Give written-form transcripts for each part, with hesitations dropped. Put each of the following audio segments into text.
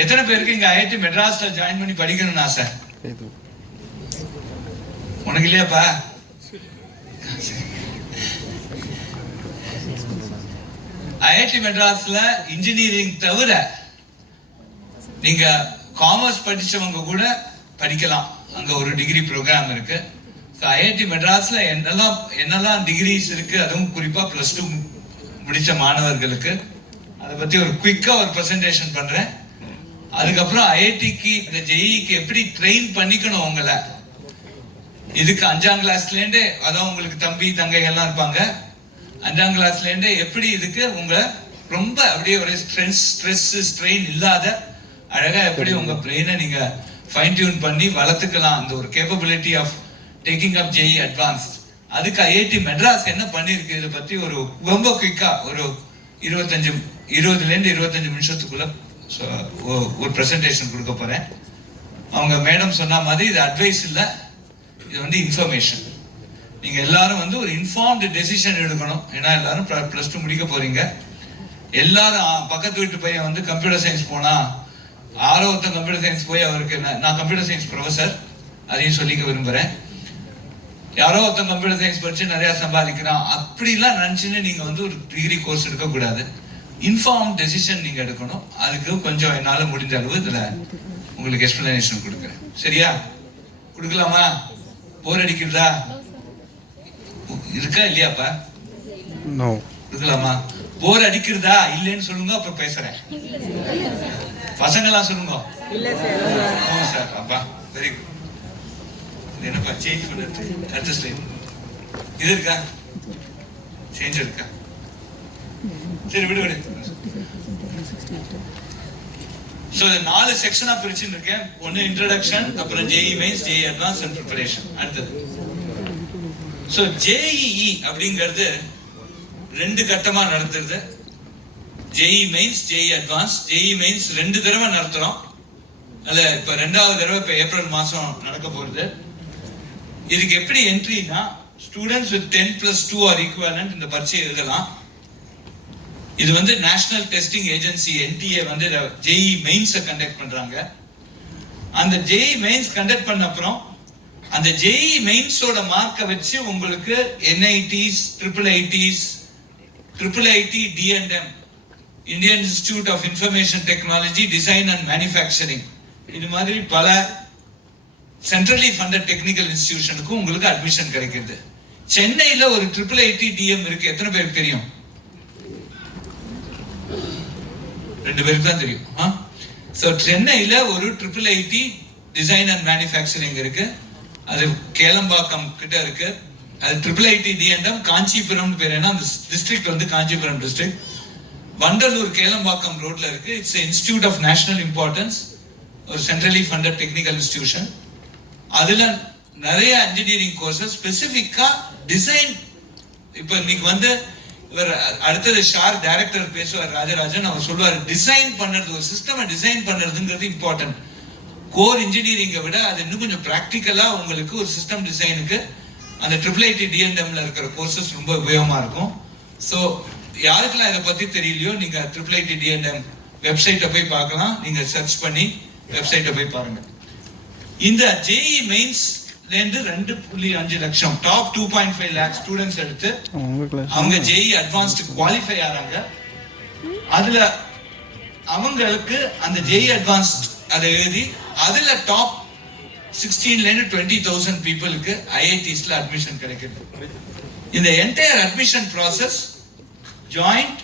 எத்தனை பேருக்கு இங்க ஐஐடி மெட்ராஸ்ல ஜாயின் பண்ணி படிக்கணும்னு ஆசை? உனக்கு இல்லையாப்பா? ஐஐடி மெட்ராஸ்ல இன்ஜினியரிங் தவிர நீங்க காமர்ஸ் படிச்சவங்க கூட படிக்கலாம். அங்க ஒரு டிகிரி ப்ரோக்ராம் இருக்கு. ஐஐடி மெட்ராஸ்ல என்னெல்லாம் டிகிரிஸ் இருக்கு, அதுவும் குறிப்பா +2 முடிச்ச மாணவர்களுக்கு அதை பத்தி ஒரு குயிக்கா ஒரு பிரசன்டேஷன் பண்றேன். அதுக்கப்புறம் ஐஐடிக்கு இந்த ஜேஇக்கு எப்படி ட்ரெயின் பண்ணிக்கணும் உங்களை, இதுக்கு 5ஆம் கிளாஸ்ல இருந்தே, அதான் உங்களுக்கு தம்பி தங்கைகள்லாம் இருப்பாங்க, 5ஆம் கிளாஸ்ல இருந்தே எப்படி இதுக்கு உங்களை ரொம்ப அப்படியே ஒரு ஸ்ட்ரெஸ் ஸ்ட்ரெயின் இல்லாத அழகா எப்படி உங்க பிரெயினை நீங்க ஃபைன் டியூன் பண்ணி வளர்த்துக்கலாம். அந்த ஒரு capability of taking up JEE advance. அதுக்கு ஐஐடி மெட்ராஸ் என்ன பண்ணிருக்கு, இதை பத்தி ஒரு ரொம்ப குயிக்கா ஒரு 20-25 நிமிஷத்துக்குள்ள ஒரு பிரசன்டேஷன் கொடுக்க போறேன். அவங்க மேடம் சொன்ன மாதிரி இது அட்வைஸ் இல்ல, இது வந்து இன்ஃபர்மேஷன். நீங்க எல்லாரும் ஒரு இன்ஃபார்ம்டு டெசிஷன் எடுக்கணும். ஏன்னா எல்லாரும் +2 முடிக்க போறீங்க. எல்லாரும் பக்கத்து வீட்டு பையன் கம்ப்யூட்டர் சயின்ஸ் போனா ஒருத்தன் கம்ப்யூட்டர் சயின்ஸ் போய் அவருக்கு நான் கம்ப்யூட்டர் சயின்ஸ் ப்ரொஃபசர் அதையும் சொல்லிக்க விரும்புறேன். யாரோ ஒருத்தன் கம்ப்யூட்டர் சயின்ஸ் படிச்சு நிறைய சம்பாதிக்கிறான் அப்படிலாம் நினைச்சுன்னு நீங்க ஒரு டிகிரி கோர்ஸ் எடுக்க கூடாது. இன்ஃபார்ம் டெசிஷன் நீங்க எடுக்கணும். அதுக்கு கொஞ்சம் என்னால முடிஞ்ச அளவு இதுல உங்களுக்கு எக்ஸ்பிளனேஷன் கொடுக்குறேன். சரியா? கொடுக்கலாமா? போர் அடிக்கிறதா இருக்கா இல்லையாப்பா? கொடுக்கலாமா? போர் அடிக்கிறதா இல்லைன்னு சொல்லுங்க, அப்புறம் பேசுறேன். பசங்களாம் சொல்லுங்க. சார் அப்பா வெரி குட். என்னப்பா சேஞ்ச் பண்ணுறது? அடுத்த ஸ்லைட் இது இருக்கா? சேஞ்ச் இருக்கா? சரி விடு. சோ 4 செக்ஷனா பிரிச்சுட்டு இருக்கேன். ஒன்னு இன்ட்ரோடக்ஷன், அப்புறம் JE mains, JE advance and preparation. அடுத்தது சோ ஜேஇஇ அப்படிங்கிறது 2 கட்டமா நடத்துறது. JE mains, JE advance. JE mains 2 தடவை நடத்துறோம். அல்ல இப்ப 2வது தடவை இப்ப ஏப்ரல் மாசம் நடக்க போறது. இதுக்கு எப்படி என்ட்ரினா, ஸ்டூடெண்ட்ஸ் வித் 10+2 ஆர் ஈக்குவலன்ட் இந்த பரீட்சை எழுதலாம். இது national testing agency NTA JEE மெயின்ஸை கண்டக்ட் பண்றாங்க. அந்த ஜேஇ மெயின்ஸ் கண்டக்ட் பண்ண அப்புறம் அந்த ஜேஇ மெயின்ஸோட மார்க்கை வச்சு உங்களுக்கு NITs, IIIT, D&M, Indian Institute of Information Technology, Design and Manufacturing, இது மாதிரி பல சென்ட்ரலி ஃபண்டட் டெக்னிக்கல் இன்ஸ்டிடியூஷனுக்கு உங்களுக்கு அட்மிஷன் கிடைக்கிறது. சென்னையில ஒரு IIIT DM இருக்கு. எத்தனை பேருக்கு தெரியும்? 2 பேருக்கு தான் தெரியும். சோ சென்னையில ஒரு IIIT டிசைன் அண்ட் மேனுஃபேக்சரிங் இருக்கு. அது கேளம்பாக்கம் கிட்ட இருக்கு. அது IIIT D&M காஞ்சிபுரம் பேர். ஏன்னா அந்த டிஸ்ட்ரிக்ட் காஞ்சிபுரம் டிஸ்ட்ரிக்ட். வண்டலூர் கேளம்பாக்கம் ரோட்ல இருக்கு. It's institute of national importance, ஒரு சென்ட்ரலி ஃபண்டட் டெக்னிக்கல் இன்ஸ்டிடியூஷன். அதுல நிறைய இன்ஜினியரிங் கோர்சஸ் ஸ்பெசிபிக்கா டிசைன். இப்ப இன்னைக்கு இவர் அடுத்தது ஷார் டைரக்டர் பேசுவார், ராஜராஜன். அவர் சொல்லுவார், டிசைன் பண்றது, ஒரு சிஸ்டம் டிசைன் பண்றதுங்கிறது இம்பார்ட்டன்ட். கோர் இன்ஜினியரிங்கை விட அது இன்னும் கொஞ்சம் பிராக்டிக்கலா உங்களுக்கு ஒரு சிஸ்டம் டிசைனுக்கு அந்த IIIT D&Mல இருக்கிற கோர்சஸ் ரொம்ப உபயோகமா இருக்கும். ஸோ யாருக்கெல்லாம் இதை பத்தி தெரியலையோ நீங்க IIIT D&M வெப்சைட்டை போய் பார்க்கலாம். நீங்க சர்ச் பண்ணி வெப்சைட்டை போய் பாருங்க. இந்த ஜேஇ மெயின்ஸ்ல இருந்து 2.5 லட்சம் டாப் 2.5 லேக் ஸ்டூடெண்ட்ஸ் எடுத்து அவங்க ஜேஇ அட்வான்ஸ்ட் குவாலிஃபை ஆறாங்க. அதுல அவங்களுக்கு அந்த ஜேஇ அட்வான்ஸ்ட் அதை எழுதி அதுல டாப் 16ல இருந்து 20,000 பீப்புளுக்கு ஐஐடிஸ்ல அட்மிஷன் கிடைக்குது. இந்த entire admission process joint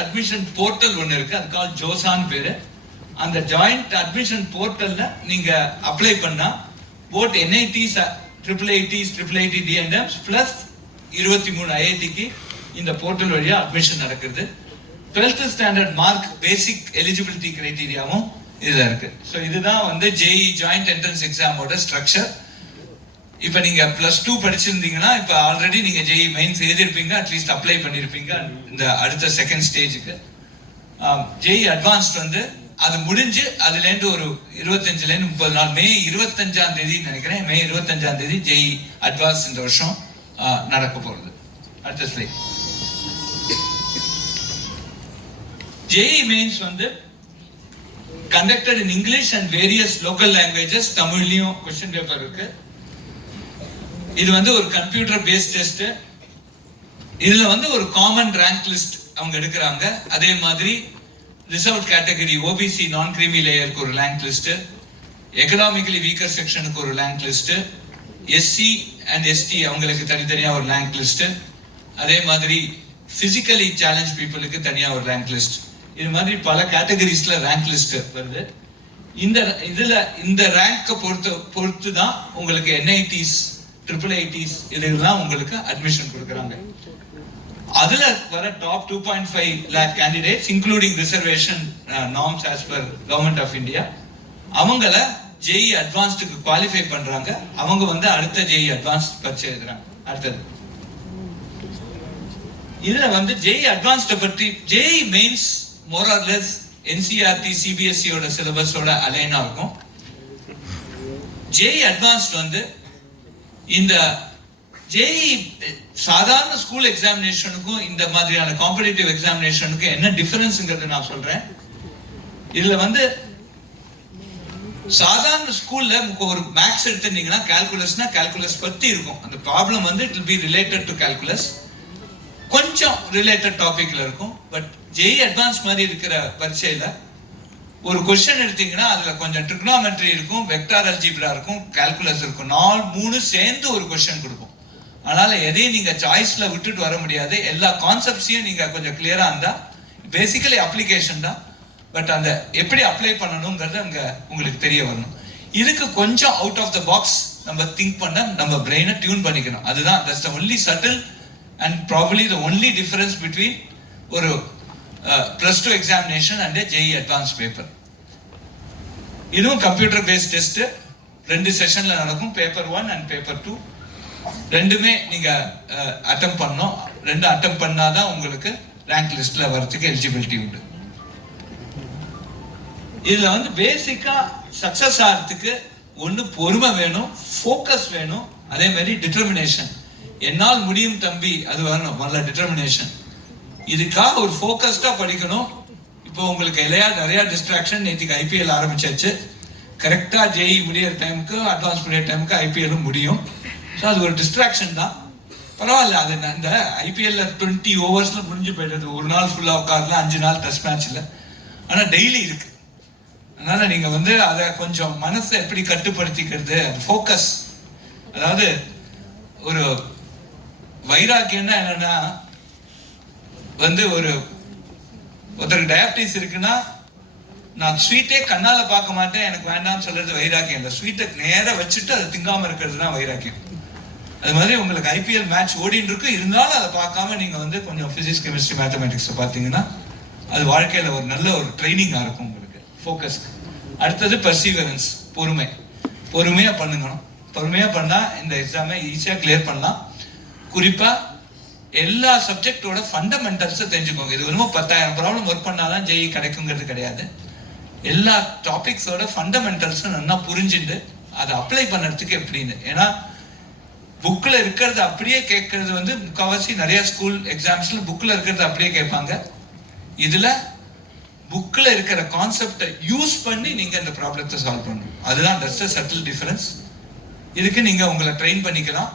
admission portal ஒன்னு இருக்கு. அது கால் ஜோசான் பேரு. அந்த ஜாயிண்ட் அட்மிஷன் போர்ட்டல்ல நீங்க அப்ளை பண்ணா போட் NITs, IIIT D&M பிளஸ் 23 ஐஐடிக்கு இந்த போர்ட்டல் வழியா அட்மிஷன் நடக்குது. 12th standard mark basic eligibility கிரைட்டீரியாவும் இதுல இருக்கு. ஸோ இதுதான் ஜேஇ ஜாயிண்ட் என்ட்ரன்ஸ் எக்ஸாமோட ஸ்ட்ரக்சர். இப்ப நீங்க +2 படிச்சிருந்தீங்கன்னா இப்ப ஆல்ரெடி நீங்க ஜேஇ மெயின்ஸ் எழுதிருப்பீங்க, அட்லீஸ்ட் அப்ளை பண்ணிருப்பீங்க இந்த அடுத்த செகண்ட் ஸ்டேஜுக்கு. ஜேஇ அட்வான்ஸ்ட் அது முடிஞ்சு அதுல இருந்து ஒரு 25ல இருந்து 30 நாள், மே 25ஆம் தேதி நினைக்கிறேன், மே 25ஆம் தேதி ஜேஇ அட்வான்ஸ் இந்த வருஷம் நடக்க போறது. அடுத்த ஸ்லைட். JEE Mains வந்து conducted in English and various local languages. தமிழ்லயும் கொஸ்டின் பேப்பர் இருக்கு. இது வந்து ஒரு கம்ப்யூட்டர் பேஸ்ட் டெஸ்ட். இதுல வந்து ஒரு காமன் ரேங்க் லிஸ்ட் அவங்க எடுக்கிறாங்க. அதே மாதிரி ரிசர்வ்ட் கேட்டகரி OBC நான் கிரீமி லேயருக்கு ஒரு ரேங்க் லிஸ்ட், எக்கனாமிக்கலி வீக்கர் செக்ஷனுக்கு ஒரு rank list, SC and ST அவங்களுக்கு தனித்தனியா ஒரு ரேங்க் லிஸ்ட், அதே மாதிரி பிசிக்கலி சேலஞ்ச் பீப்புளுக்கு தனியா ஒரு ரேங்க் லிஸ்ட். இது மாதிரி பல கேட்டகரிஸ்ல ரேங்க் லிஸ்ட் வருது. இந்த ரேங்கை பொறுத்து தான் உங்களுக்கு NITs, IIITs இதெல்லாம் உங்களுக்கு அட்மிஷன் கொடுக்குறாங்க. அதுல வர top 2.5 lakh candidates including reservation norms as per Government of India அவங்கள JEE அட்வான்ஸ்டுக்கு குவாலிஃபை பண்றாங்க. அவங்க வந்து அடுத்த JEE அட்வான்ஸ்ட் பரீட்சை எழுதுறாங்க. அடுத்தது இதுல வந்து JEE அட்வான்ஸ்ட பற்றி JEE mains more or less NCERT CBSE ஓட சிலபஸோட அலைனா இருக்கும். JEE அட்வான்ஸ்ட் வந்து இந்த JEE சாதாரண ஸ்கூல் எக்ஸாமினேஷனுக்கும் இந்த மாதிரியான காம்படிட்டிவ் எக்ஸாமினேஷனுக்கும் என்ன டிஃபரன்ஸ்ங்கிறத நான் சொல்றேன். இதுல வந்து சாதாரண ஸ்கூல்ல ஒரு மேக்ஸ் எடுத்துட்டீங்கன்னா கால்குலஸ் பத்தி இருக்கும். அந்த ப்ராப்ளம் வந்து it will be related to calculus, கொஞ்சம் ரிலேட்டட் டாபிக்ல இருக்கும். பட் JEE அட்வான்ஸ் மாதிரி இருக்கிற பரீட்சையில ஒரு கொஸ்டின் எடுத்தீங்கன்னா அதுல கொஞ்சம் ட்ரிக்னாமெட்ரி இருக்கும், வெக்டார் அல்ஜிப்ரா இருக்கும், கால்குலஸ் இருக்கும். 3 சேர்ந்து ஒரு கொஸ்டின் கொடுக்கும். அதனால எதையும் நீங்க சாய்ஸ்ல விட்டுட்டு வர முடியாது. எல்லா கான்செப்ட்ஸையும் நீங்க கொஞ்சம் கிளியரா இருந்தா பேசிக்கலி அப்ளிகேஷன் தான். பட் அந்த எப்படி அப்ளை பண்ணணுங்கிறது அங்க உங்களுக்கு தெரிய வரணும். இதுக்கு கொஞ்சம் அவுட் ஆஃப் த பாக்ஸ் நம்ம திங்க் பண்ண நம்ம பிரெயினை டியூன் பண்ணிக்கணும். அதுதான் that's the only subtle and probably the only difference between ஒரு +2 examination and a JEE advanced paper. இதுவும் கம்ப்யூட்டர் பேஸ்ட் டெஸ்ட் 2 செஷன்ல நடக்கும். பேப்பர் 1 and பேப்பர் 2 ரெண்டுமே நீங்க அட்டெம்ப்ட் பண்ணணும். 2 அட்டெம்ப்ட் பண்ணாதான் உங்களுக்கு ரேங்க் லிஸ்ட்ல வரதுக்கு எலிஜிபிலிட்டி உண்டு. இதுல வந்து பேசிக்கா சக்சஸ் ஆகிறதுக்கு ஒண்ணு பொறுமை வேணும், ஃபோக்கஸ் வேணும், அதே மாதிரி டிட்டர்மினேஷன். என்னால் முடியும் தம்பி அது வரணும், முதல்ல டிட்டர்மினேஷன். இதுக்காக ஒரு ஃபோக்கஸ்டா படிக்கணும். இப்போ உங்களுக்கு நிறைய டிஸ்ட்ராக்ஷன். நேற்றுக்கு IPL ஆரம்பிச்சாச்சு. கரெக்டா JEE முடியிற டைமுக்கு அட்வான்ஸ் முடியிற டைமுக்கு IPL முடியும். ஸோ அது ஒரு டிஸ்ட்ராக்ஷன் தான். பரவாயில்ல, அது இந்த IPL 20 ஓவர்ஸ்ல முடிஞ்சு போயிடுது. ஒரு நாள் ஃபுல்லா உட்காரலாம், 5 நாள் டெஸ்ட் மேட்ச்ல. ஆனா டெய்லி இருக்கு. அதனால நீங்க வந்து அதை கொஞ்சம் மனசை எப்படி கட்டுப்படுத்திக்கிறது, ஃபோக்கஸ். அதாவது ஒரு வைராக்கியம்னா என்னன்னா வந்து ஒருத்தருக்கு டயபிட்டிஸ் இருக்குன்னா நான் ஸ்வீட்டே கண்ணால பார்க்க மாட்டேன், எனக்கு வேண்டாம்னு சொல்றது வைராக்கியம் இல்லை. ஸ்வீட்டை நேரம் வச்சுட்டு அதை திங்காம இருக்கிறது தான் வைராக்கியம். அது மாதிரி உங்களுக்கு IPL மேட்ச் ஓடின்னு இருக்கு, இருந்தாலும் அதை பார்க்காம நீங்க வந்து கொஞ்சம் பிசிக்ஸ், கெமிஸ்ட்ரி, மேத்தமெட்டிக்ஸ் பார்த்தீங்கன்னா அது வாழ்க்கையில ஒரு நல்ல ஒரு ட்ரைனிங்கா இருக்கும் உங்களுக்கு ஃபோக்கஸ்க்கு. அடுத்தது பர்சீவரன்ஸ், பொறுமையா பண்ணுங்கணும். பொறுமையா பண்ணா இந்த எக்ஸாமை ஈஸியா கிளியர் பண்ணலாம். குறிப்பா எல்லா சப்ஜெக்டோட ஃபண்டமெண்டல்ஸை தெரிஞ்சுக்கோங்க. இது வெறும் 10,000 ப்ராப்ளம் ஒர்க் பண்ணாதான் JEE கிடைக்குங்கிறது கிடையாது. எல்லா டாபிக்ஸோட ஃபண்டமெண்டல்ஸும் நல்லா புரிஞ்சுட்டு அதை அப்ளை பண்ணுறதுக்கு எப்படின்னு. ஏன்னா புக்ல இருக்கிறது அப்படியே கேட்கறது வந்து முக்கால்வாசி நிறைய ஸ்கூல் எக்ஸாம்ஸ்ல புக்ல இருக்கிறது அப்படியே கேட்பாங்க. இதுல புக்ல இருக்கிற கான்செப்டை யூஸ் பண்ணி நீங்க இந்த ப்ராப்ளத்தை சால்வ் பண்ணணும். அதுதான் தட்ஸ் a subtle difference. இதுக்கு நீங்க உங்களை ட்ரெயின் பண்ணிக்கலாம்.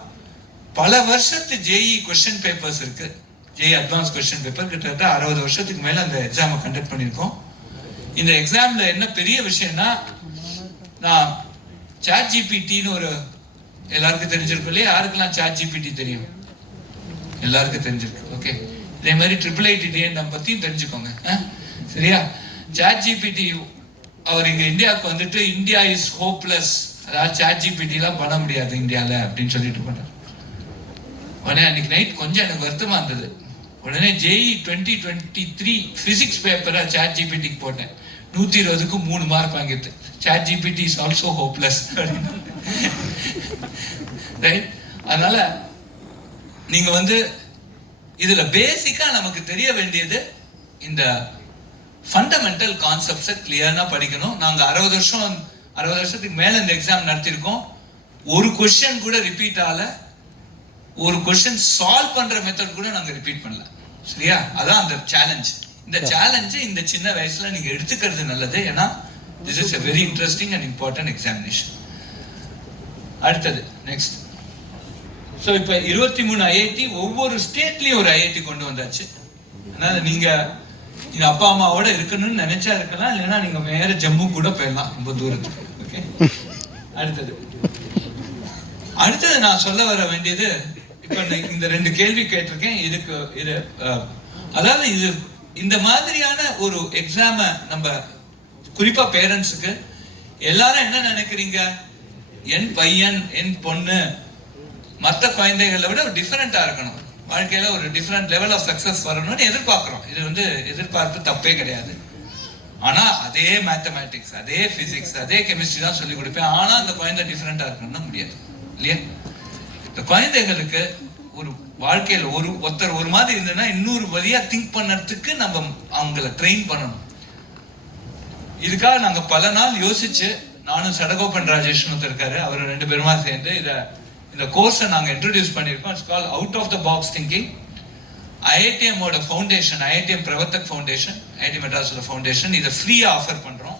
பல வருஷத்து JEE கொஸ்டின் பேப்பர்ஸ் இருக்கு. JEE அட்வான்ஸ் கொஸ்டின் பேப்பர் கிட்டத்தட்ட 60 வருஷத்துக்கு மேல அந்த எக்ஸாமை கண்டக்ட் பண்ணியிருக்கோம். இந்த எக்ஸாம்ல என்ன பெரிய விஷயம்னா, நான் ChatGPTன்னு ஒரு எல்லாருக்கும் தெரிஞ்சிருக்கும் இல்லையா? யாருக்கெல்லாம் ChatGPT தெரியும்? எல்லாருக்கும் தெரிஞ்சிருக்கு. ஓகே, இதே மாதிரி IIIT பத்தியும் தெரிஞ்சுக்கோங்க. சரியா? ChatGPT அவர் இங்க இந்தியாவுக்கு வந்துட்டு இந்தியா இஸ் ஹோப்லெஸ், அதாவது ChatGPT எல்லாம் பண்ண முடியாது இந்தியால அப்படின்னு சொல்லிட்டு போனார். உடனே அன்னைக்கு நைட் கொஞ்சம் எனக்கு வருத்தமா இருந்தது. உடனே JEE 2023 பிசிக்ஸ் பேப்பரை ChatGPTக்கு போட்டேன். 120க்கு 3 மார்க் வாங்கிட்டு. ChatGPT is also hopeless. Right? அதனால நீங்க வந்து இதுல பேசிக்கா நமக்கு தெரிய வேண்டியது இந்த ஃபண்டமெண்டல் கான்செப்ட்ஸை கிளியரா படிக்கணும். நாங்க 60 வருஷத்துக்கு மேல இந்த எக்ஸாம் நடத்திருக்கோம். ஒரு கொஸ்டின் கூட ரிப்பீட் ஆகல. ஒரு கொஸ்டின் சால்வ் பண்ற மெத்தட் கூட நாங்க ரிப்பீட் பண்ணல. சரியா? அதான் அந்த சேலஞ்ச். இந்த சேலஞ்சை இந்த சின்ன வயசுல நீங்க எடுத்துக்கிறது நல்லது. ஏன்னா this is a very interesting and important examination. அடுத்தது நெக்ஸ்ட். ஸோ இப்போ 23 ஐஐடி ஒவ்வொரு ஸ்டேட்லயும் ஒரு ஐஐடி கொண்டு வந்தாச்சு. அதனால நீங்க அப்பா அம்மாவோட இருக்கணும்னு நினைச்சா இருக்கலாம், இல்லைன்னா நீங்க வேற ஜம்மு கூட போயிடலாம், ரொம்ப தூரத்துக்கு. ஓகே, அடுத்தது நான் சொல்ல வர வேண்டியது, இப்ப இந்த 2 கேள்வி கேட்டிருக்கேன். இது அதாவது இந்த மாதிரியான ஒரு எக்ஸாம நம்ம குறிப்பா பேரண்ட்ஸுக்கு எல்லாரும் என்ன நினைக்கிறீங்க, என் பையன் என் பொண்ணு மற்ற குழந்தைகளை விட டிஃபரெண்டா இருக்கணும், வாழ்க்கையில ஒரு டிஃபரெண்ட் லெவல் ஆஃப் சக்சஸ் வரணும்னு எதிர்பார்க்கிறோம். இது எதிர்பார்ப்பு தப்பே கிடையாது. ஆனா அதே மேத்தமேட்டிக்ஸ், அதே பிசிக்ஸ், அதே கெமிஸ்ட்ரி தான் சொல்லி கொடுப்பேன். ஆனா அந்த குழந்தை டிஃபரெண்டா இருக்கணும்னு முடியாது இல்லையா? இந்த குழந்தைகளுக்கு ஒரு வாழ்க்கையில ஒருத்தர் ஒரு மாதிரி இருந்ததுன்னா இன்னொரு வழியா திங்க் பண்ணறதுக்கு நம்ம அவங்கள ட்ரெயின் பண்ணணும். இதுக்காக நாங்க பல நாள் யோசிச்சு, நானும் சடகோபன் ராஜேஷ் இருக்காரு, அவர் 2 பேருமா சேர்ந்து இந்த கோர்ஸை நாங்க இன்ட்ரோடியூஸ் பண்ணியிருக்கோம். It's call out of the box thinking. IITM ஓட foundation, IITM Pravartak foundation, IIT மெட்ராஸோட ஃபவுண்டேஷன் இதை ஃப்ரீயா ஆஃபர் பண்றோம்.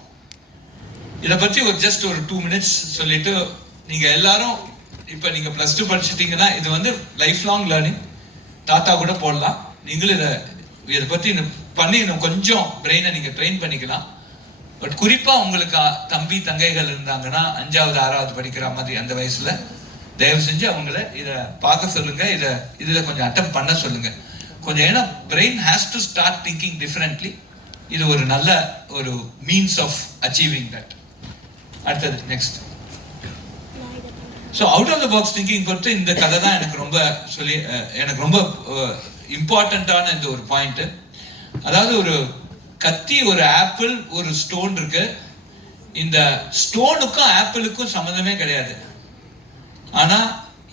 இதை பத்தி ஜஸ்ட் ஒரு 2 மினிட்ஸ் சொல்லிட்டு, நீங்க எல்லாரும் இப்ப நீங்க +2 படிச்சிட்டீங்கன்னா இது லைஃப் லாங் லேர்னிங், தாத்தா கூட போடலாம். நீங்களும் இதை பத்தி பண்ணி இன்னும் கொஞ்சம் பிரெயினை நீங்க ட்ரெயின் பண்ணிக்கலாம். பட் குறிப்பா உங்களுக்கு தம்பி தங்கைகள் இருந்தாங்கன்னா 5வது 6வது படிக்கிற மாதிரி அந்த வயசுல தயவு செஞ்சு அவங்கள இதை பார்க்க சொல்லுங்க, இதுல கொஞ்சம் அட்டெம்ப்ட் பண்ண சொல்லுங்க கொஞ்சம். ஏன்னா brain has to start thinking differently. இது ஒரு நல்ல ஒரு மீன்ஸ் ஆஃப் அச்சீவிங் தட். அடுத்தது next. So out of the box thinking பொறுத்து இந்த கதை தான் எனக்கு ரொம்ப இம்பார்ட்டண்ட்டான இந்த ஒரு பாயிண்ட். அதாவது ஒரு கத்தி, ஒரு ஆப்பிள், ஒரு ஸ்டோன் இருக்கு. இந்த ஸ்டோனுக்கும் ஆப்பிளுக்கும் சம்மந்தமே கிடையாது. ஆனா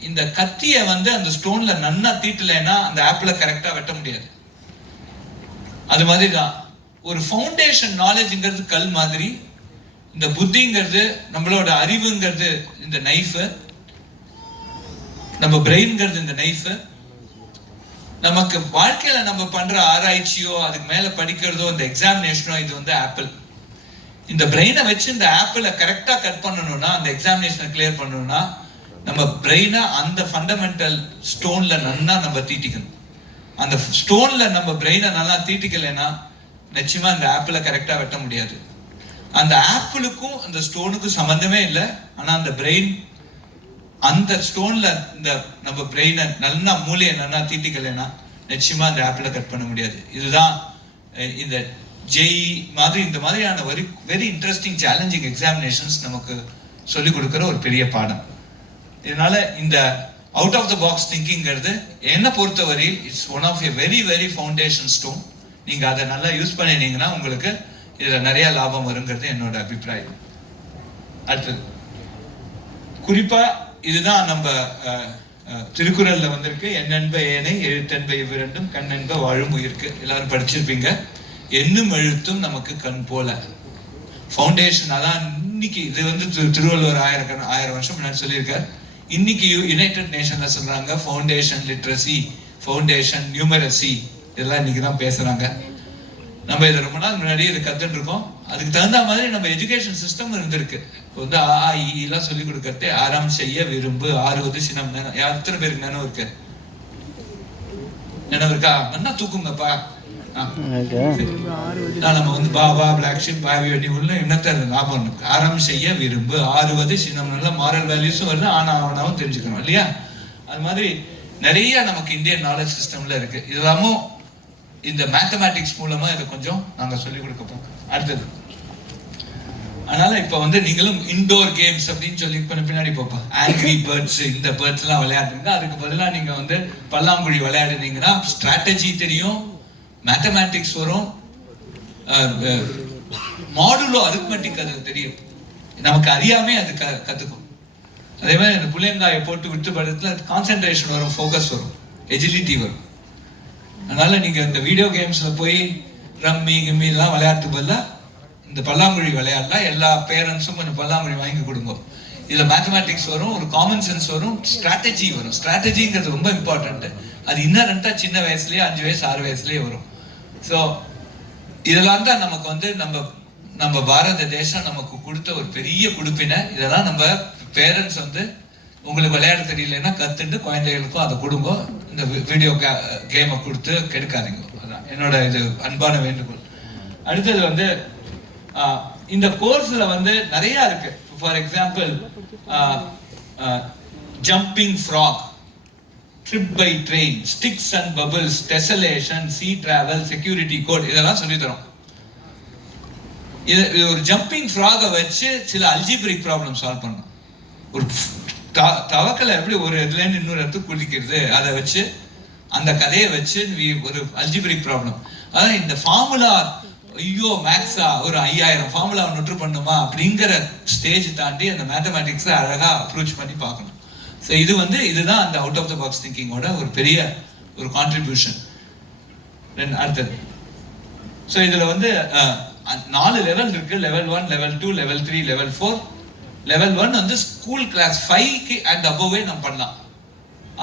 இந்த கத்திய அந்த ஸ்டோன்ல நன்னா தீட்டலைன்னா அந்த ஆப்பிளை கரெக்டா வெட்ட முடியாது. அது மாதிரிதான் ஒரு ஃபவுண்டேஷன் நாலேஜ்ங்கிறது கல் மாதிரி, இந்த புத்திங்கிறது நம்மளோட அறிவுங்கிறது இந்த நைஃப், நம்ம பிரெயின்ங்கிறது இந்த நைஃப். நமக்கு வாழ்க்கையில நம்ம பண்ற ஆராய்ச்சியோ அதுக்கு மேல படிக்கிறதோ இந்த எக்ஸாமினேஷனோ இது ஆப்பிள். இந்த பிரெயினை வச்சு இந்த ஆப்பிளை கரெக்டா கட் பண்ணணும்னா, அந்த எக்ஸாமினேஷனை கிளியர் பண்ணணும்னா நம்ம பிரெயினை அந்த ஃபண்டமெண்டல் ஸ்டோன்ல நல்லா நம்ம தீட்டிக்கணும். அந்த ஸ்டோன்ல நம்ம பிரெயினை நல்லா தீட்டிக்கலைன்னா நிச்சயமா இந்த ஆப்பிளை கரெக்டா வெட்ட முடியாது. அந்த ஆப்பிளுக்கும் அந்த ஸ்டோனுக்கும் சம்பந்தமே இல்லை. ஆனா அந்த பிரெயின் அந்த ஸ்டோன்ல நம்ம பிரெயினை நல்லா மூளையை நல்லா தீட்டிக்கலைன்னா நிச்சயமா அந்த ஆப்பிளை கட் பண்ண முடியாது. இதுதான் இந்த ஜெய் மாதிரி இந்த மாதிரியான வெரி இன்ட்ரெஸ்டிங் சேலஞ்சிங் எக்ஸாமினேஷன்ஸ் நமக்கு சொல்லிக் கொடுக்குற ஒரு பெரிய பாடம். இதனால இந்த அவுட் ஆஃப் த பாக்ஸ் திங்கிங்கிறது என்ன பொறுத்தவரையில் it's one of a very very foundation stone. நீங்க அதை நல்லா யூஸ் பண்ணினீங்கன்னா உங்களுக்கு இதுல நிறைய லாபம் வருங்கிறது என்னோட அபிப்பிராயம். அடுத்தது குறிப்பா இதுதான் நம்ம திருக்குறள்ல வந்திருக்கு. எண்ணென்ப ஏனை எழுத்தென்ப இவ்விரண்டும் கண்ணென்ப வாழும் உயிருக்கு. எல்லாரும் படிச்சிருப்பீங்க. எண்ணும் எழுத்தும் நமக்கு கண் போல. ஃபவுண்டேஷன் அதான் இன்னைக்கு இது திருவள்ளுவர் 1000 வருஷம் முன்னாடி சொல்லியிருக்காரு. இன்னைக்கு யுனைடெட் நேஷன்ல சொல்றாங்க ஃபவுண்டேஷன் லிட்ரஸி, ஃபவுண்டேஷன் நியூமரசி, இதெல்லாம் இன்னைக்கு தான் பேசுறாங்க. நம்ம இதை ரொம்ப நாள் முன்னாடி இதை கத்துட்டு இருக்கோம். அதுக்கு தகுந்த மாதிரி நம்ம எஜுகேஷன் சிஸ்டம் இருந்திருக்கு. இப்போ ஆ எல்லாம் சொல்லி கொடுக்கறது, ஆறாம் செய்ய விரும்பு, ஆறுவது சினம். எத்தனை பேருக்கு நினைவு இருக்கு? நினைவு இருக்கா? நல்லா தூக்குங்கப்பா. நம்ம பாபா பிளாக் ஷிப் பாவி வண்டி உள்ள என்னத்த லாபம் இருக்கு. ஆறாம் செய்ய விரும்பு, ஆறுவது சினம். நல்ல மாரல் வேல்யூஸும் வருது, ஆனாவும் தெரிஞ்சுக்கணும் இல்லையா? அது மாதிரி நிறைய நமக்கு இந்தியன் நாலேஜ் சிஸ்டம்ல இருக்கு. இதெல்லாமும் இந்த மேத்தமேட்டிக்ஸ் மூலமா இதை கொஞ்சம் நாங்க சொல்லிக் கொடுக்க போறோம். அடுத்தது அதனால இப்ப நீங்களும் இன்டோர் கேம்ஸ் அப்படின்னு சொல்லி பின்னாடி போப்பா ஆங்கிரி பேர்ட்ஸ், இந்த பேர்ட்ஸ் எல்லாம் விளையாடுறீங்க. அதுக்கு பதிலா நீங்க பல்லாங்குழி விளையாடுனீங்கன்னா ஸ்ட்ராட்டஜி தெரியும், மேத்தமேட்டிக்ஸ் வரும், மாடுலோ அரித்மெட்டிக் அது தெரியும். நமக்கு அறியாமே அது கத்துக்கும். அதே மாதிரி இந்த புளியங்காயை போட்டு விட்டு படத்துல கான்சென்ட்ரேஷன் வரும், ஃபோக்கஸ் வரும், எஜிலிட்டி வரும். அதனால நீங்க இந்த வீடியோ கேம்ஸ்ல போய் ரம்மி கிம்மி எல்லாம் விளையாட்டு பதிலா இந்த பல்லாங்குழி விளையாடலாம். எல்லா பேரண்ட்ஸும் கொஞ்சம் பல்லாங்குழி வாங்கி கொடுங்க. இதுல மேத்தமேட்டிக்ஸ் வரும், ஒரு காமன் சென்ஸ் வரும், ஸ்ட்ராட்டஜி வரும். ஸ்ட்ராட்டஜிங்கிறது ரொம்ப இம்பார்ட்டன்ட். அது இன்னரண்டா சின்ன வயசுலயே 5 வயசு 6 வயசுலயே வரும். ஸோ இதெல்லாம் தான் நமக்கு வந்து நம்ம பாரத தேசம் நமக்கு கொடுத்த ஒரு பெரிய குடுப்பினை. இதெல்லாம் நம்ம பேரண்ட்ஸ் வந்து உங்களுக்கு விளையாட தெரியலன்னா கத்துட்டு குழந்தைகளுக்கும் அதை கொடுங்க. இந்த வீடியோ கேமை கொடுத்து கெடுக்காதீங்க. அதான் என்னோட இது அன்பான வேண்டுகோள். அடுத்தது வந்து இந்த கோர்ஸ்ல வந்து நிறைய இருக்கு. For example jumping frog, trip by train, sticks and bubbles, tessellation, sea travel, security code, இதெல்லாம் சொல்லி தரோம். இது ஒரு ஜம்பிங் ஃப்ராகை வச்சு சில அல்ஜிபிரிக் ப்ராப்ளம் சால்வ் பண்ணணும். ஒரு தவக்கலை எப்படி ஒரு இதுல இருந்து இன்னொரு இடத்துக்கு குதிக்கிறது, அதை வச்சு அந்த கதையை வச்சு ஒரு அல்ஜிபிரிக் ப்ராப்ளம். அதான் இந்த ஃபார்முலா, ஐயோ மேக்ஸா ஒரு 5000 ஃபார்முலா நோட்டு பண்ணுமா அப்படிங்கிற ஸ்டேஜ் தாண்டி அந்த மேத்தமேட்டிக்ஸை அழகா அப்ரோச் பண்ணி பார்க்கணும். ஸோ இது வந்து இதுதான் அந்த அவுட் ஆஃப் த பாக்ஸ் திங்கிங்கோட ஒரு பெரிய ஒரு கான்ட்ரிபியூஷன். அடுத்தது, ஸோ இதுல வந்து 4 லெவல் இருக்கு. Level 1, level 2, level 3, level 4. Level 1 வந்து ஸ்கூல் கிளாஸ் 5 அண்ட் அபோவே நம்ம பண்ணலாம்.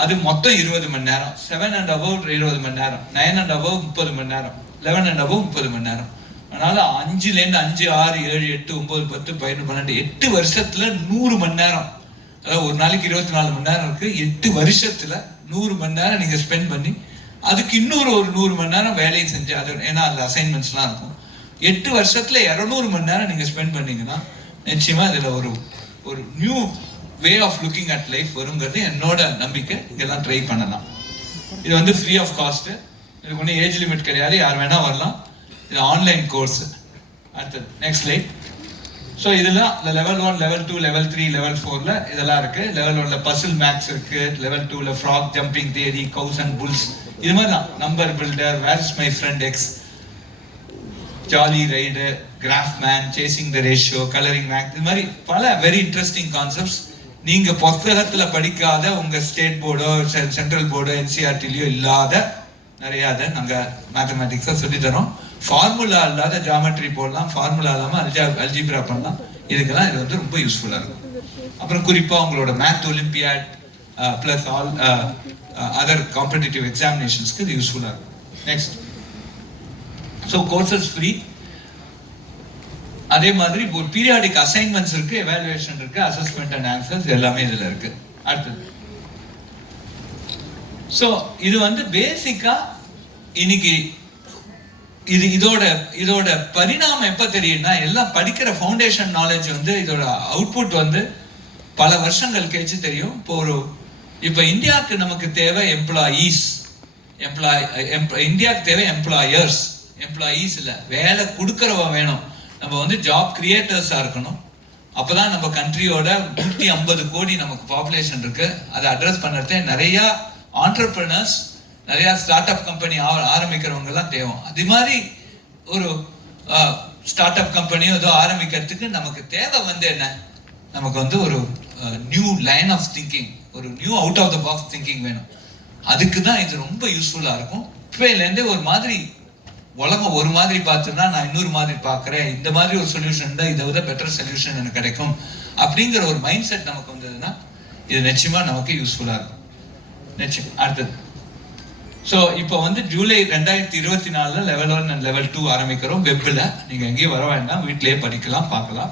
அது மொத்தம் 20 மணி நேரம். 7 and above 20 மணி நேரம், 9 and above 30 மணி நேரம், 11 and above 30 மணி நேரம். அதனால 5லேருந்து 5, 6, 7, 8, 9, 10, 11, 12, 8 வருஷத்துல 100 மணி நேரம். அதாவது ஒரு நாளைக்கு 24 மணி நேரம் இருக்கு. 8 வருஷத்துல 100 மணி நேரம் நீங்க ஸ்பெண்ட் பண்ணி அதுக்கு இன்னொரு ஒரு 100 மணி நேரம் வேலையை செஞ்சு, அது ஏன்னா அதுல அசைன்மெண்ட்ஸ்லாம் இருக்கும். 8 வருஷத்துல 200 மணி நேரம் நீங்க ஸ்பெண்ட் பண்ணீங்கன்னா நிச்சயமா இதுல ஒரு new way of looking at life வருங்கிறது என்னோட நம்பிக்கை. இதெல்லாம் ட்ரை பண்ணலாம். இது வந்து ஃப்ரீ ஆஃப் காஸ்ட். இதுக்கு ஒன்றும் ஏஜ் லிமிட் கிடையாது, யார் வேணா வரலாம். இது ஆன்லைன் கோர்ஸ். அடுத்தது நெக்ஸ்ட் ஸ்லைட். ஸோ இதெல்லாம் இந்த லெவல் 1, லெவல் 2, லெவல் 3, லெவல் 4ல இதெல்லாம் இருக்கு. லெவல் 1ல பசில் மேக்ஸ் இருக்கு. லெவல் 2ல frog jumping theory, cows and bulls, இது மாதிரி தான். Number builder, where is my friend X, jolly ride, graph man, chasing the ratio, colouring maths, இது மாதிரி பல வெரி இன்ட்ரெஸ்டிங் கான்செப்ட்ஸ். நீங்க புத்தகத்துல படிக்காத, உங்க ஸ்டேட் போர்டோ சென்ட்ரல் போர்டோ என்சிஆர்டிலயோ இல்லாத நிறைய அதை நாங்க மேத்தமேட்டிக்ஸா சொல்லி தரோம். ஃபார்முலா இல்லாத ஜாமெட்ரி போடலாம், ஃபார்முலா இல்லாம அல்ஜிப்ரா பண்ணலாம். இதுக்கெல்லாம் இது வந்து ரொம்ப யூஸ்ஃபுல்லா இருக்கும். அப்புறம் குறிப்பா உங்களோட math olympiad plus all other competitive எக்ஸாமினேஷன்ஸ்க்கு இது யூஸ்ஃபுல்லா இருக்கும். Next, so courses free. அதே மாதிரி ஒரு பீரியாடிக் அசைன்மெண்ட்ஸ் இருக்கு, எவாலுவேஷன் இருக்கு, அசஸ்மெண்ட் அண்ட் ஆன்சர்ஸ் எல்லாமே இதுல இருக்கு. அடுத்தது, ஸோ இது வந்து பேசிக்கா இன்னைக்கு இதோட பரிணாமம் எப்ப தெரியும்னா, எல்லாம் படிக்கிற ஃபவுண்டேஷன் நாலேஜ் வந்து இதோட அவுட்புட் வந்து பல வருஷங்கள் கழிச்சு தெரியும். இப்போ இந்தியாவுக்கு நமக்கு தேவை எம்ப்ளாயீஸ், இந்தியாவுக்கு தேவை எம்ப்ளாயர்ஸ். எம்ப்ளாயீஸ் இல்ல, வேலை கொடுக்கறவ வேணும். நம்ம வந்து ஜாப் கிரியேட்டர்ஸா இருக்கணும். அப்பதான் நம்ம கண்ட்ரியோட 150 கோடி நமக்கு பாப்புலேஷன் இருக்கு. அதை அட்ரஸ் பண்ணுறது நிறைய ஆண்டர்பிரினர்ஸ், நிறைய ஸ்டார்ட் அப் கம்பெனி ஆரம்பிக்கிறவங்க எல்லாம் தேவை. அது மாதிரி ஒரு ஸ்டார்ட் அப் கம்பெனியோ ஏதோ ஆரம்பிக்கிறதுக்கு நமக்கு தேவை வந்து என்ன, நமக்கு வந்து ஒரு நியூ லைன் ஆஃப் திங்கிங், ஒரு new out of the box thinking வேணும். அதுக்கு தான் இது ரொம்ப யூஸ்ஃபுல்லா இருக்கும். இப்போலேருந்தே ஒரு மாதிரி உலகம் ஒரு மாதிரி பார்த்துன்னா நான் இன்னொரு மாதிரி பார்க்குறேன், இந்த மாதிரி ஒரு சொல்யூஷன் தான், இதை விட பெட்டர் சொல்யூஷன் எனக்கு கிடைக்கும் அப்படிங்கிற ஒரு மைண்ட் செட் நமக்கு வந்ததுன்னா இது நிச்சயமா நமக்கு யூஸ்ஃபுல்லா இருக்கும். நிச்சயம். அடுத்தது, ஸோ இப்போ வந்து ஜூலை 2024 லெவல் 1 அண்ட் லெவல் 2 ஆரம்பிக்கிறோம். வெப்பில் நீங்கள் எங்கேயும் வர வேண்டாம், வீட்டிலேயே படிக்கலாம், பார்க்கலாம்.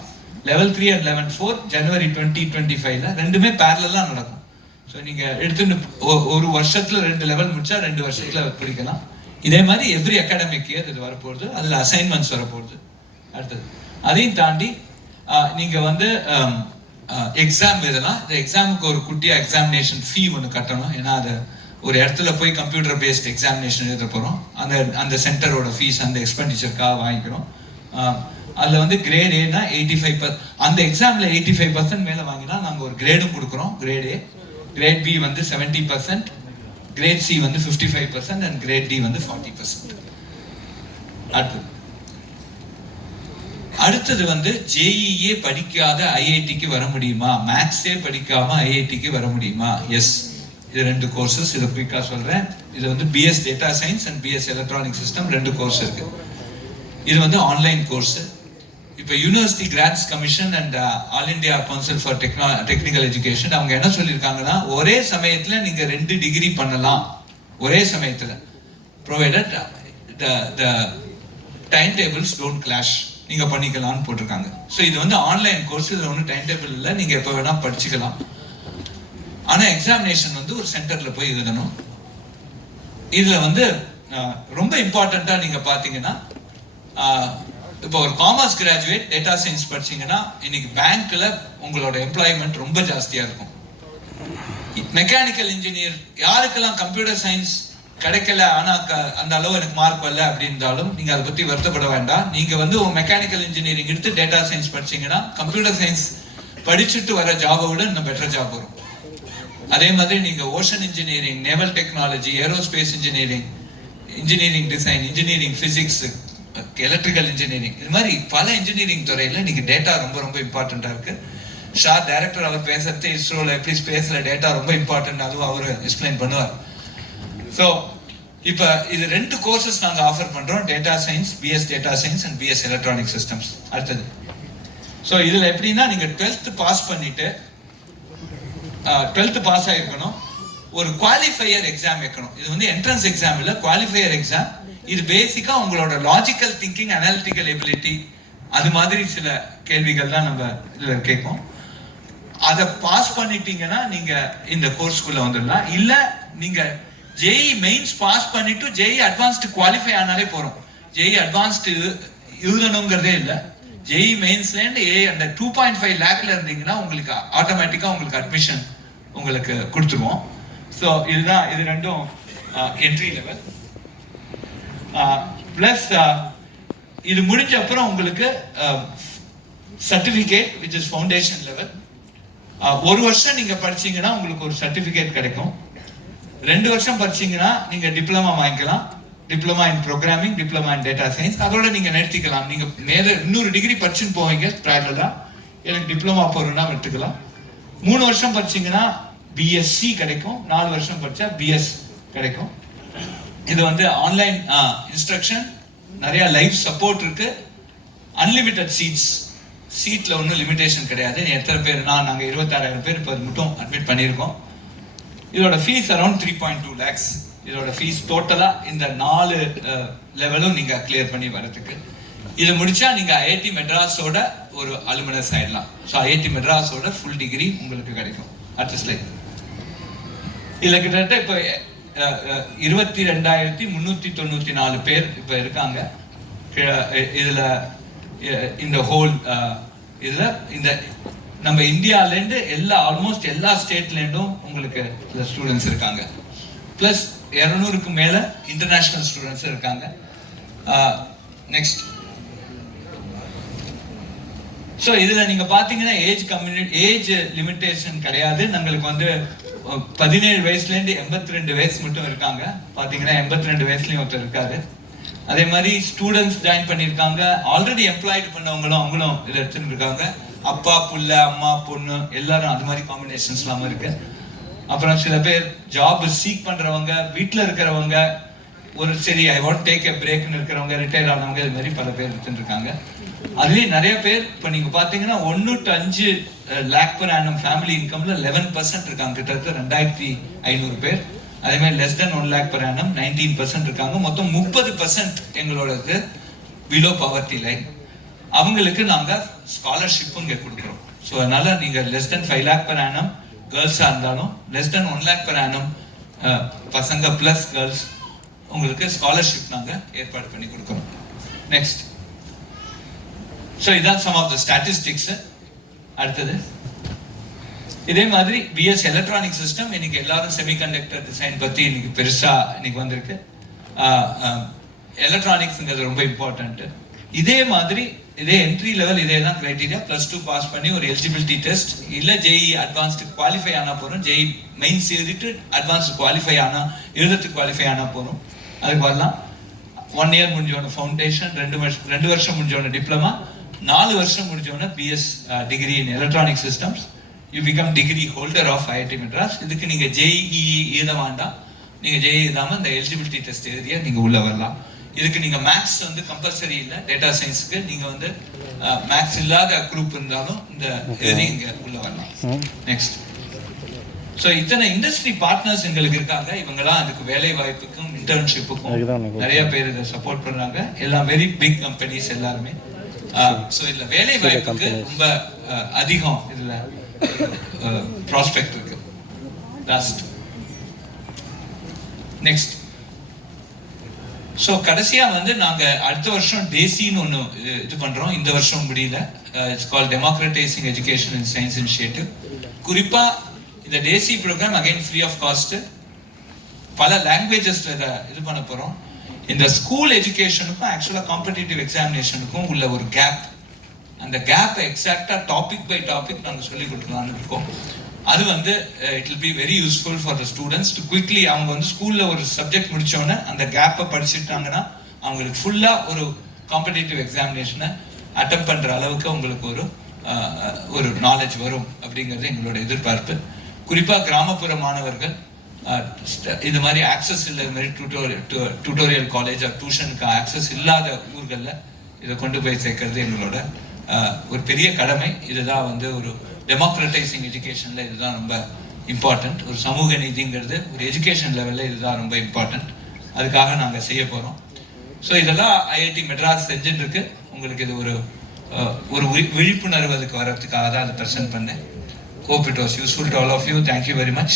லெவல் 3 அண்ட் லெவல் 4 ஜனவரி 2025 ரெண்டுமே பேரலா நடக்கும். ஸோ நீங்கள் எடுத்துட்டு ஒரு வருஷத்துல 2 லெவல் முடிச்சா 2 வருஷத்துல படிக்கலாம். இதே மாதிரி எவ்ரி அகாடமிக் இயர் இது வரப்போகுது, அதில் அசைன்மெண்ட்ஸ் வரப்போகுது. அடுத்தது, அதையும் தாண்டி நீங்கள் வந்து எக்ஸாம் எழுதலாம். இந்த எக்ஸாமுக்கு ஒரு குட்டியா எக்ஸாமினேஷன் ஃபீ ஒன்று கட்டணும். ஏன்னா அது ஒரு இடத்துல போய் கம்ப்யூட்டர் பேஸ்ட் எக்ஸாமினேஷன் எழுத போகிறோம். அந்த சென்டரோட ஃபீஸ் அந்த எக்ஸ்பெண்டிச்சருக்காக வாங்கிக்கிறோம். அதில் வந்து கிரேட் ஏனா 85%, அந்த எக்ஸாமில் 85% மேலே வாங்கினா நாங்கள் ஒரு கிரேடும் கொடுக்குறோம். கிரேட் ஏ, கிரேட் பி வந்து 70%, கிரேட் சி வந்து 55% அண்ட் கிரேட் டி வந்து 40%. அடுத்தது வந்து ஜேஇஏ படிக்காத ஐஐடிக்கு வர முடியுமா, மேத்ஸே படிக்காம ஐஐடிக்கு வர முடியுமா? எஸ், இது 2 கோர்சஸ். இதை குயிக்கா சொல்றேன். இது வந்து BS data science and BS electronic system 2 course இருக்கு. இது வந்து ஆன்லைன் கோர்ஸ். இப்போ University Grants Commission and All India Council for Technical Education அவங்க என்ன சொல்லியிருக்காங்கன்னா, ஒரே சமயத்துல நீங்க 2 டிகிரி பண்ணலாம். ஒரே சமயத்துல, provided time tables don't clash, நீங்க பண்ணிக்கலாம்னு போட்டிருக்காங்க. ஸோ இது வந்து ஆன்லைன் கோர்ஸ், இதுல ஒன்றும் டைம் டேபிள் இல்லை, நீங்க எப்போ வேணா படிச்சுக்கலாம். ஆனா எக்ஸாமினேஷன் வந்து ஒரு சென்டர்ல போய் எழுதணும். இதுல வந்து ரொம்ப இம்பார்ட்டண்டா நீங்க பாத்தீங்கன்னா, இப்போ ஒரு காமர்ஸ் கிராஜுவேட் டேட்டா சயின்ஸ் படிச்சீங்கன்னா இன்னைக்கு பேங்க்ல உங்களோட எம்ப்ளாய்மெண்ட் ரொம்ப ஜாஸ்தியா இருக்கும். மெக்கானிக்கல் இன்ஜினியர் யாருக்கெல்லாம் கம்ப்யூட்டர் சயின்ஸ் கிடைக்கல, ஆனா அந்த அளவு எனக்கு மார்க் வரல அப்படின்றாலும் நீங்க அதை பத்தி வருத்தப்பட வேண்டாம். நீங்க வந்து ஒரு மெக்கானிக்கல் இன்ஜினியரிங் எடுத்து டேட்டா சயின்ஸ் படிச்சீங்கன்னா கம்ப்யூட்டர் சயின்ஸ் படிச்சுட்டு வர ஜாபை விட இன்னும் பெட்டர் ஜாப் வரும். அதே மாதிரி நீங்க ocean engineering, naval technology, aerospace engineering, engineering design, engineering physics, electrical engineering, இது மாதிரி பல இன்ஜினியரிங் துறையில இன்னைக்கு டேட்டா ரொம்ப ரொம்ப இம்பார்ட்டண்டா இருக்கு. ஷார் டைரக்டர் அவர் பேசுறது இஸ்ரோல எப்படி ஸ்பேஸ்ல டேட்டா ரொம்ப இம்பார்ட்டன்ட், அதுவும் அவர் எக்ஸ்பிளைன் பண்ணுவார். ஸோ இப்போ இது 2 கோர்சஸ் நாங்கள் ஆஃபர் பண்றோம், data science, BS data science and BS electronic systems. அடுத்தது ஸோ இதுல எப்படின்னா நீங்க 12th பாஸ் பண்ணிட்டு 12th பாஸ் ஆயிருக்கணும், ஒரு குவாலிஃபையர் எக்ஸாம் வைக்கணும். இது வந்து என்ட்ரன்ஸ் எக்ஸாம் இல்ல, குவாலிஃபையர் எக்ஸாம். இது பேசிக்கா உங்களோட லாஜிக்கல் திங்கிங், அனாலிட்டிக்கல் எபிலிட்டி, அது மாதிரி சில கேள்விகள் தான் நம்ம இதுல கேட்போம். அதை பாஸ் பண்ணிட்டீங்கன்னா நீங்க இந்த கோர்ஸ்க்குள்ள வந்துடலாம். இல்ல நீங்க ஜேஇ மெயின்ஸ் பாஸ் பண்ணிட்டு ஜேஇ அட்வான்ஸ்டு குவாலிஃபை ஆனாலே போறோம். ஜேஇ அட்வான்ஸ்டு எழுதணுங்கிறதே இல்லை. ஜேஇ மெயின்ஸ்ல இருந்து அந்த 2.5 லேக்ல இருந்தீங்கன்னா உங்களுக்கு ஆட்டோமேட்டிக்கா உங்களுக்கு அட்மிஷன் உங்களுக்கு கொடுத்துருவோம். ஸோ இதுதான், இது ரெண்டும் என்ட்ரி லெவல். பிளஸ் இது முடிஞ்ச அப்புறம் உங்களுக்கு certificate which is foundation level. 1 வருஷம் நீங்க படிச்சீங்கன்னா உங்களுக்கு ஒரு சர்டிபிகேட் கிடைக்கும். 2 வருஷம் படிச்சீங்கன்னா நீங்க டிப்ளமா வாங்கிக்கலாம், diploma in programming, diploma in data science. அதோட நீங்க நிறுத்திக்கலாம். நீங்க மேல இன்னொரு டிகிரி படிச்சுன்னு போவீங்க பேரலா, எனக்கு டிப்ளமா போறோம்னா விட்டுக்கலாம். 3 வருஷம் படிச்சீங்கன்னா பிஎஸ்சி கிடைக்கும், 4 வருஷம் படிச்சா பிஎஸ் கிடைக்கும். இது வந்து ஆன்லைன் இன்ஸ்ட்ரக்ஷன், நிறைய லைவ் சப்போர்ட் இருக்கு, அன்லிமிட்டட் சீட்ஸ். சீட்ல ஒன்றும் லிமிடேஷன் கிடையாது. எத்தனை பேர், நாங்க 26,000 பேர் இப்போ மட்டும் அட்மிட் பண்ணியிருக்கோம். இதோட ஃபீஸ் அரௌண்ட் 3.2 லேக்ஸ். இதோட ஃபீஸ் டோட்டலா இந்த 4 லெவலும் நீங்க கிளியர் பண்ணி வரதுக்கு. இது முடிச்சா நீங்க ஐஐடி மெட்ராஸோட ஒரு அலுமினஸ் ஆயிடலாம். ஸோ ஐஐடி மெட்ராஸோட ஃபுல் டிகிரி உங்களுக்கு கிடைக்கும். அடுத்த ஸ்லைட். இதுல கிட்டத்தட்ட இப்போ 22,394 பேர் இப்ப இருக்காங்க. இதுல இந்த ஹோல் இதுல இந்த நம்ம இந்தியால இருந்து ஆல்மோஸ்ட் எல்லா ஸ்டேட்ல இருந்தும் உங்களுக்கு ஸ்டூடெண்ட்ஸ் இருக்காங்க. பிளஸ் 200க்கு மேல இன்டர்நேஷனல் ஸ்டூடெண்ட்ஸ் இருக்காங்க. நெக்ஸ்ட். ஸோ இதுல நீங்க பாத்தீங்கன்னா ஏஜ் லிமிடேஷன் கிடையாது. நம்மளுக்கு வந்து 17 வயசுல இருந்து 82 வயசு மட்டும் இருக்காங்க. பாத்தீங்கன்னா 82 வயசுலயும் ஒருத்தர் இருக்காரு. அதே மாதிரி ஸ்டூடெண்ட்ஸ் ஜாயின் பண்ணிருக்காங்க. ஆல்ரெடி எம்ப்ளாய்டு பண்ணவங்களும் அவங்களும் இதை எடுத்துட்டு இருக்காங்க. அப்பா புள்ள, அம்மா பொண்ணு எல்லாரும் அது மாதிரி காம்பினேஷன்ஸ் எல்லாம் இருக்கு. அப்புறம் சில பேர் ஜாப் சீக் பண்றவங்க, வீட்டுல இருக்கிறவங்க, ஒரு சரி ஐ வாண்ட் டேக் எ பிரேக்னு இருக்கிறவங்க, ரிட்டையர் ஆனவங்க, இது மாதிரி பல பேர் எடுத்துட்டு இருக்காங்க. அதுலயும் நிறைய பேர் இப்ப நீங்க பாத்தீங்கன்னா 1 to 5 lakh per annum family இன்கம்ல 11% இருக்காங்க. கிட்டத்தட்ட 2,500 பேர். அதே மாதிரி less than 1 lakh per annum 19% இருக்காங்க. மொத்தம் 30% எங்களோடது பிலோ பவர்ட்டி லைன். அவங்களுக்கு நாங்க ஸ்காலர்ஷிப்பும் இங்க கொடுக்குறோம். ஸோ அதனால நீங்க less than 5 lakh per annum கேர்ள்ஸா இருந்தாலும், less than 1 lakh per annum பசங்க பிளஸ் கேர்ள்ஸ், உங்களுக்கு ஸ்காலர்ஷிப் நாங்க ஏற்பாடு பண்ணி கொடுக்குறோம். நெக்ஸ்ட். ஸோ இதான் சம் ஆஃப் த ஸ்டாட்டிஸ்டிக்ஸ். அடுத்தது இதே மாதிரி பிஎஸ் எலக்ட்ரானிக் சிஸ்டம். இன்னைக்கு எல்லாரும் செமிகண்டக்டர் டிசைன் பத்தி இன்னைக்கு பெருசா இன்னைக்கு வந்திருக்கு. எலக்ட்ரானிக்ஸ்ங்கிறது ரொம்ப இம்பார்ட்டன்ட். இதே மாதிரி இதே என்ட்ரி லெவல் இதே தான் கிரைட்டீரியா. +2 பாஸ் பண்ணி ஒரு எலிஜிபிலிட்டி டெஸ்ட், இல்ல ஜேஇ அட்வான்ஸ்டு குவாலிஃபை ஆனா போறோம். ஜேஇ மெயின்ஸ் எழுதிட்டு அட்வான்ஸ்டு குவாலிஃபை ஆனா, எழுதுறதுக்கு குவாலிஃபை ஆனா போறோம். அதுக்கு வரலாம். 1 இயர் முடிஞ்சோன ஃபவுண்டேஷன், 2 வருஷம் முடிஞ்சோன டிப்ளமா, 4 வருஷம் முடிஞ்சோன BS degree in electronic systems. You become degree holder of IIT Madras. இதுக்கு நீங்க ஜேஇஇ எழுத வேண்டாம். நீங்க ஜேஇ எழுதாம இந்த எலிஜிபிலிட்டி டெஸ்ட் எழுதிய நீங்க உள்ள வரலாம். இதுக்கு நீங்க மேக்ஸ் வந்து கம்பல்சரி இல்லை. டேட்டா சயின்ஸ்க்கு நீங்க வந்து மேக்ஸ் இல்லாத குரூப் இருந்தாலும் இந்த எழுதி இங்க உள்ள வரலாம். நெக்ஸ்ட். ஸோ இத்தனை இண்டஸ்ட்ரி பார்ட்னர்ஸ் எங்களுக்கு இருக்காங்க. இவங்கெல்லாம் அதுக்கு வேலை வாய்ப்புக்கும் இன்டர்ன்ஷிப்புக்கும் நிறைய பேர் இதை சப்போர்ட் பண்ணுறாங்க. எல்லாம் வெரி பிக் கம்பெனிஸ் எல்லாருமே. ஸோ இதில் வேலை வாய்ப்புக்கு ரொம்ப அதிகம் இதில் ப்ராஸ்பெக்ட் இருக்கு. Last next. ஸோ கடைசியாக வந்து நாங்கள் அடுத்த வருஷம் டேசின்னு ஒன்று இது பண்ணுறோம். இந்த வருஷம் முடியல. It's call democratizing education and science initiative. குறிப்பாக இந்த டேசி programme again free of cost, பல லாங்குவேஜஸில் இதை இது பண்ண போகிறோம். இந்த ஸ்கூல் எஜுகேஷனுக்கும் ஆக்சுவலாக காம்படிட்டிவ் எக்ஸாமினேஷனுக்கும் உள்ள ஒரு கேப், அந்த கேப்பை எக்ஸாக்டாக டாபிக் பை டாபிக் நாங்கள் சொல்லிக் கொடுக்கலான்னு இருக்கோம். அது வந்து it will be very useful for the students to quickly, அவங்க வந்து ஸ்கூலில் ஒரு சப்ஜெக்ட் முடித்தோடனே அந்த கேப்பை படிச்சுட்டாங்கன்னா அவங்களுக்கு ஃபுல்லாக ஒரு காம்படிட்டிவ் எக்ஸாமினேஷனை அட்டெம்ப்ட் பண்ணுற அளவுக்கு உங்களுக்கு ஒரு நாலேஜ் வரும் அப்படிங்கிறது எங்களோட எதிர்பார்ப்பு. குறிப்பாக கிராமப்புற மாணவர்கள் இது மாதிரி ஆக்சஸ் இல்லை, இது மாதிரி டியூட்டோரியல் காலேஜ் டியூஷனுக்கு ஆக்சஸ் இல்லாத ஊர்களில் இதை கொண்டு போய் சேர்க்கறது எங்களோட ஒரு பெரிய கடமை. இதுதான் வந்து ஒரு டெமோக்ரட்டைசிங் எஜுகேஷனில் இதுதான் ரொம்ப இம்பார்ட்டண்ட். ஒரு சமூக நீதிங்கிறது ஒரு எஜுகேஷன் லெவலில் இதுதான் ரொம்ப இம்பார்ட்டண்ட். அதுக்காக நாங்கள் செய்ய போகிறோம். ஸோ இதெல்லாம் ஐஐடி மெட்ராஸ் செஞ்சுட்டு இருக்கு. உங்களுக்கு இது ஒரு விழிப்புணர்வு அதுக்கு வர்றதுக்காக தான் அதை ப்ரெசென்ட் பண்ணேன். Hope it was useful to all of you. Thank you very much.